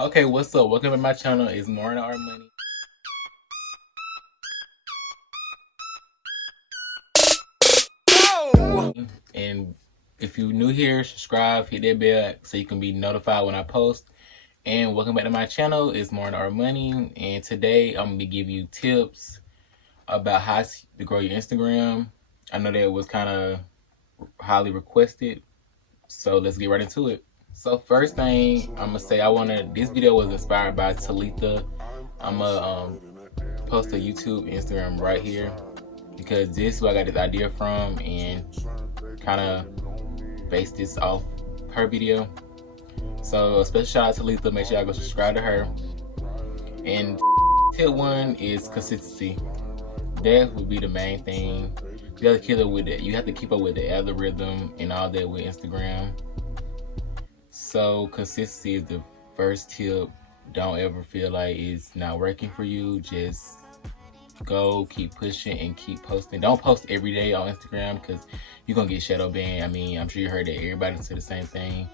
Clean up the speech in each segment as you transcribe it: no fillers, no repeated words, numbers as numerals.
Okay, what's up? Welcome to my channel. It's Marianoarmani. And if you're new here, subscribe, hit that bell so you can be notified when I post. And welcome back to my channel. It's Marianoarmani. And today I'm gonna be giving you tips about how to grow your Instagram. I know that was kind of highly requested, so let's get right into it. So first thing I'm gonna say, this video was inspired by Talitha. I'm gonna post a YouTube, Instagram right here because this is where I got this idea from and kind of base this off her video. So a special shout out to Talitha. Make sure y'all go subscribe to her. And tip one is consistency. That would be the main thing. You have to keep up with it. You have to keep up with the algorithm and all that with Instagram. So consistency is the first tip. Don't ever feel like it's not working for you. Just go, keep pushing, and keep posting. Don't post every day on Instagram because you're gonna get shadow banned. I mean, I'm sure you heard that everybody said the same thing.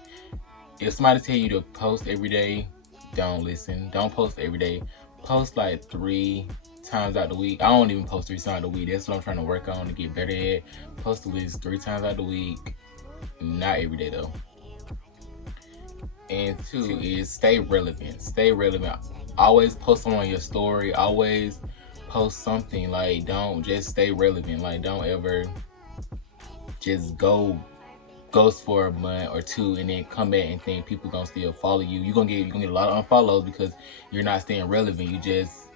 If somebody tell you to post every day, don't listen. Don't post every day. Post like 3 times out the week. I don't even post 3 times out the week. That's what I'm trying to work on to get better at. Post at least 3 times out the week. Not every day though. And 2 is stay relevant. Stay relevant. Always post on your story. Always post something. Like, don't just stay relevant. Like, don't ever just ghost for a month or 2 and then come back and think people gonna still follow you. You're gonna get a lot of unfollows because you're not staying relevant. You just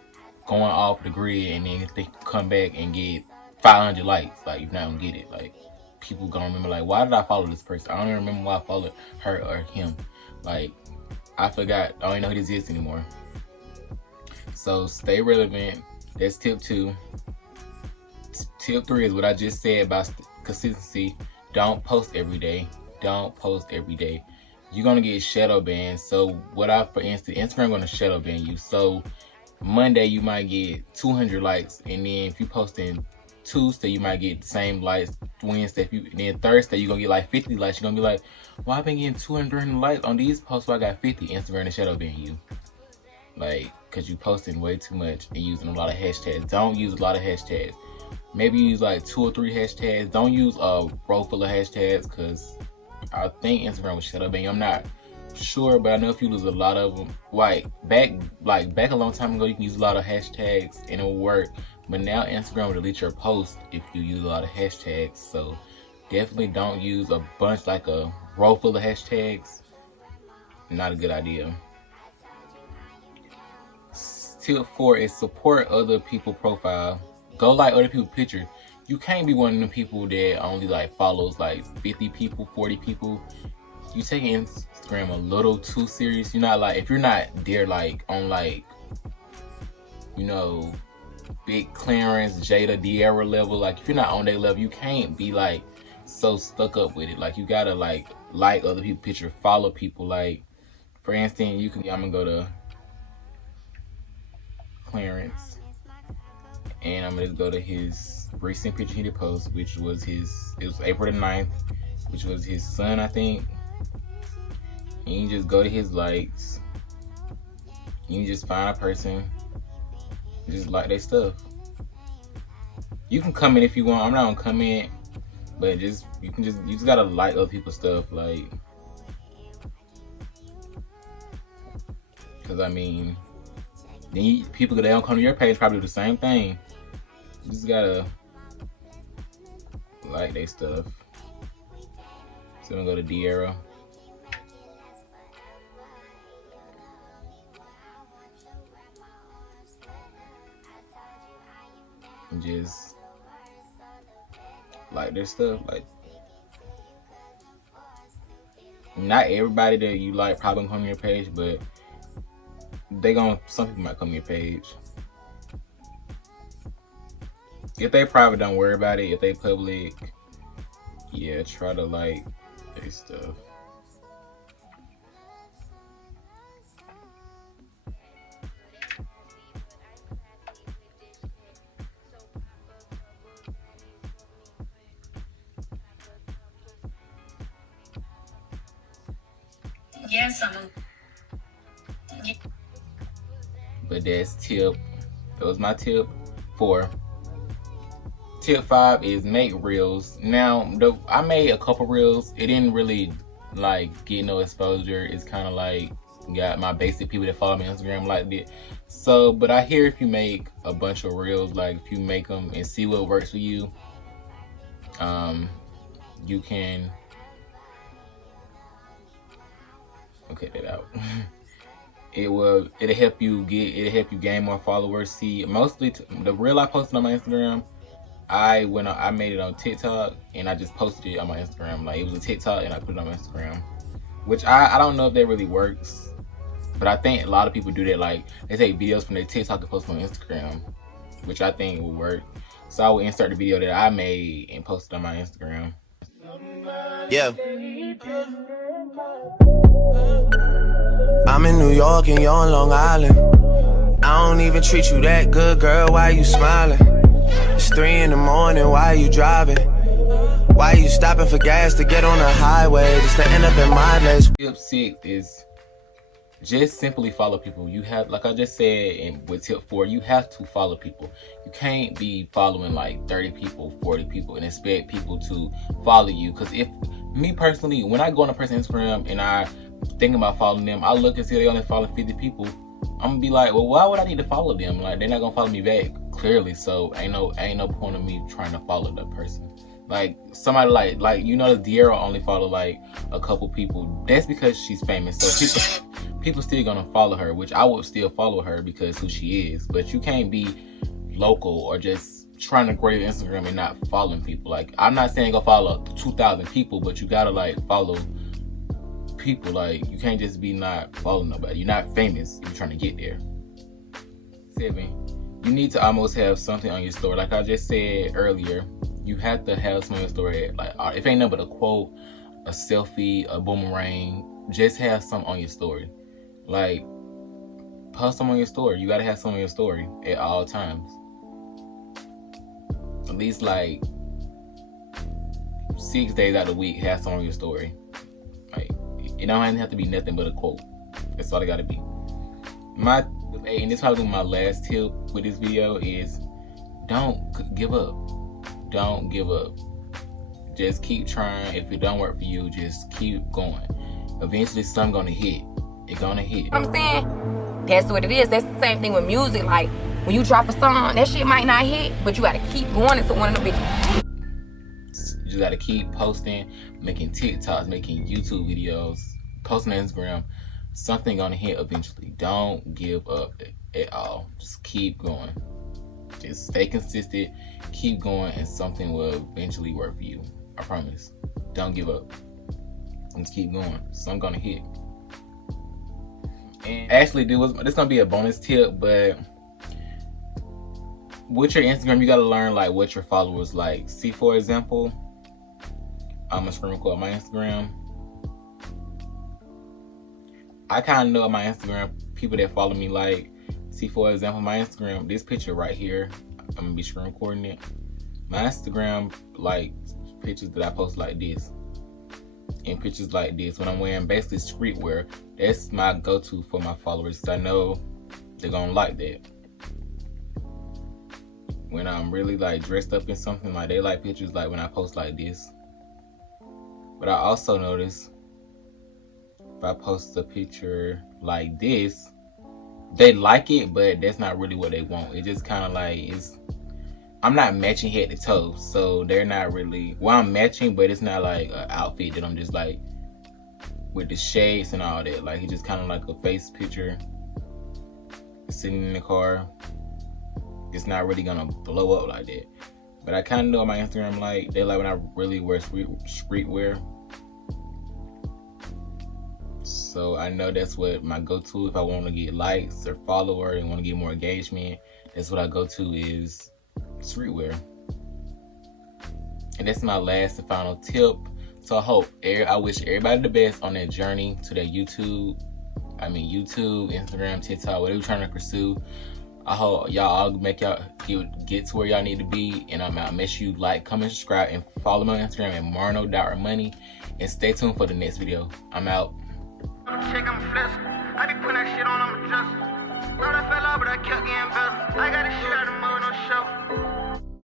going off the grid and then they come back and get 500 likes. Like, you're not gonna get it. Like, people gonna remember, like, why did I follow this person? I don't even remember why I followed her or him. Like, I forgot. I don't even know who this is anymore. So stay relevant. That's tip 2. Tip 3 is what I just said about consistency. Don't post every day. Don't post every day. You're gonna get shadow banned. So for instance, Instagram gonna shadow ban you. So Monday you might get 200 likes, and then if you post in Tuesday you might get the same likes. Wednesday, then Thursday you're gonna get like 50 likes. You're gonna be like, well, I've been getting 200 likes on these posts, so I got 50. Instagram to shadow ban you. Like, cause you posting way too much and using a lot of hashtags. Don't use a lot of hashtags. Maybe use like 2 or 3 hashtags. Don't use a row full of hashtags, cause I think Instagram will shadow ban you. I'm not sure, but I know if you lose a lot of them, like back a long time ago, you can use a lot of hashtags and it will work. But now Instagram will delete your post if you use a lot of hashtags. So definitely don't use a bunch, like a row full of hashtags. Not a good idea. Tip 4 is support other people's profile. Go like other people's picture. You can't be one of them people that only like follows like 50 people, 40 people. You take Instagram a little too serious. You're not like, if you're not there like on like, you know, big Clarence, Jada, De'Ara level, like if you're not on that level, you can't be like so stuck up with it. Like, you gotta like other people's picture, follow people. Like, for instance, I'm gonna go to Clarence and I'm gonna just go to his recent picture he did post, which was it was April the 9th, which was his son, I think. And you just go to his likes. You just find a person, just like their stuff. You can comment if you want. I'm not gonna comment, but you just gotta like other people's stuff, like, cause I mean, then people that don't come to your page probably do the same thing. You just gotta like their stuff. So I'm gonna go to De'Ara. And just like their stuff. Like, not everybody that you like probably gonna come to your page, but some people might come to your page. If they private, don't worry about it. If they public, yeah, try to like their stuff. Yes, But that's tip. That was my tip 4. Tip 5 is make reels. Now, I made a couple reels. It didn't really like get no exposure. It's kind of like got my basic people that follow me on Instagram like that. So, but I hear if you make a bunch of reels, like if you make them and see what works for you, you can. Okay, that out. It'll help you gain more followers. See, mostly the reel I posted on my Instagram, I made it on TikTok and I just posted it on my Instagram. Like, it was a TikTok and I put it on my Instagram, which I don't know if that really works, but I think a lot of people do that. Like, they take videos from their TikTok and post them on Instagram, which I think will work. So I will insert the video that I made and post it on my Instagram. Yeah. I'm in New York and you're on Long Island. I don't even treat you that good, girl. Why you smiling? It's 3 in the morning. Why you driving? Why you stopping for gas to get on the highway just to end up in my place? Tip 6 is just simply follow people. You have, like I just said, and with tip 4, you have to follow people. You can't be following like 30 people, 40 people and expect people to follow you. Because if me personally, when I go on a person's Instagram and I think about following them, I look and see they only follow 50 people. I'm gonna be like, well, why would I need to follow them? Like, they're not gonna follow me back, clearly. So ain't no point of me trying to follow that person. Like, somebody like you know, De'Ara only follow like a couple people. That's because she's famous. So people still gonna follow her, which I would still follow her because who she is. But you can't be local or just trying to grow your Instagram and not following people. Like, I'm not saying go follow 2,000 people, but you gotta like follow people. Like, you can't just be not following nobody. You're not famous if you're trying to get there. 7, you need to almost have something on your story. Like I just said earlier, you have to have something on your story. Like, if ain't nothing but a quote, a selfie, a boomerang, just have something on your story. Like, post something on your story. You gotta have something on your story at all times. At least like 6 days out of the week, have something on your story. Like, it don't have to be nothing but a quote. That's all it gotta be. My 8, and this is probably my last tip with this video, is don't give up. Don't give up. Just keep trying. If it don't work for you, just keep going. Eventually something gonna hit. It's gonna hit. I'm saying, that's what it is. That's the same thing with music. Like, when you drop a song, that shit might not hit, but you gotta keep going until one of the bitches. You just gotta keep posting, making TikToks, making YouTube videos, posting on Instagram. Something gonna hit eventually. Don't give up at all. Just keep going. Just stay consistent, keep going, and something will eventually work for you. I promise. Don't give up. Just keep going. Something gonna hit. And actually, this gonna be a bonus tip, but with your Instagram, you gotta learn like what your followers like. See, for example, I'm gonna screen record my Instagram. I kind of know my Instagram people that follow me like. See, for example, my Instagram, this picture right here, I'm gonna be screen recording it. My Instagram like pictures that I post like this, and pictures like this when I'm wearing basically streetwear. That's my go-to for my followers. I know they're gonna like that. When I'm really like dressed up in something, like they like pictures like when I post like this. But I also notice if I post a picture like this, they like it, but that's not really what they want. It's just kind of like, I'm not matching head to toe, so they're not really, well, I'm matching, but it's not like an outfit that I'm just like with the shades and all that. Like, it's just kind of like a face picture sitting in the car. It's not really gonna blow up like that. But I kind of know my Instagram like, they like when I really wear streetwear. So I know that's what my go-to if I want to get likes or followers and want to get more engagement. That's what I go to, is streetwear. And that's my last and final tip. So I wish everybody the best on their journey to their YouTube, Instagram, TikTok, whatever you're trying to pursue. I hope y'all all get to where y'all need to be. And I'm out. Make sure you like, comment, subscribe, and follow me on Instagram at Marianoarmani. And stay tuned for the next video. I'm out. I be putting that shit on them. I got a shit out of mode, no show.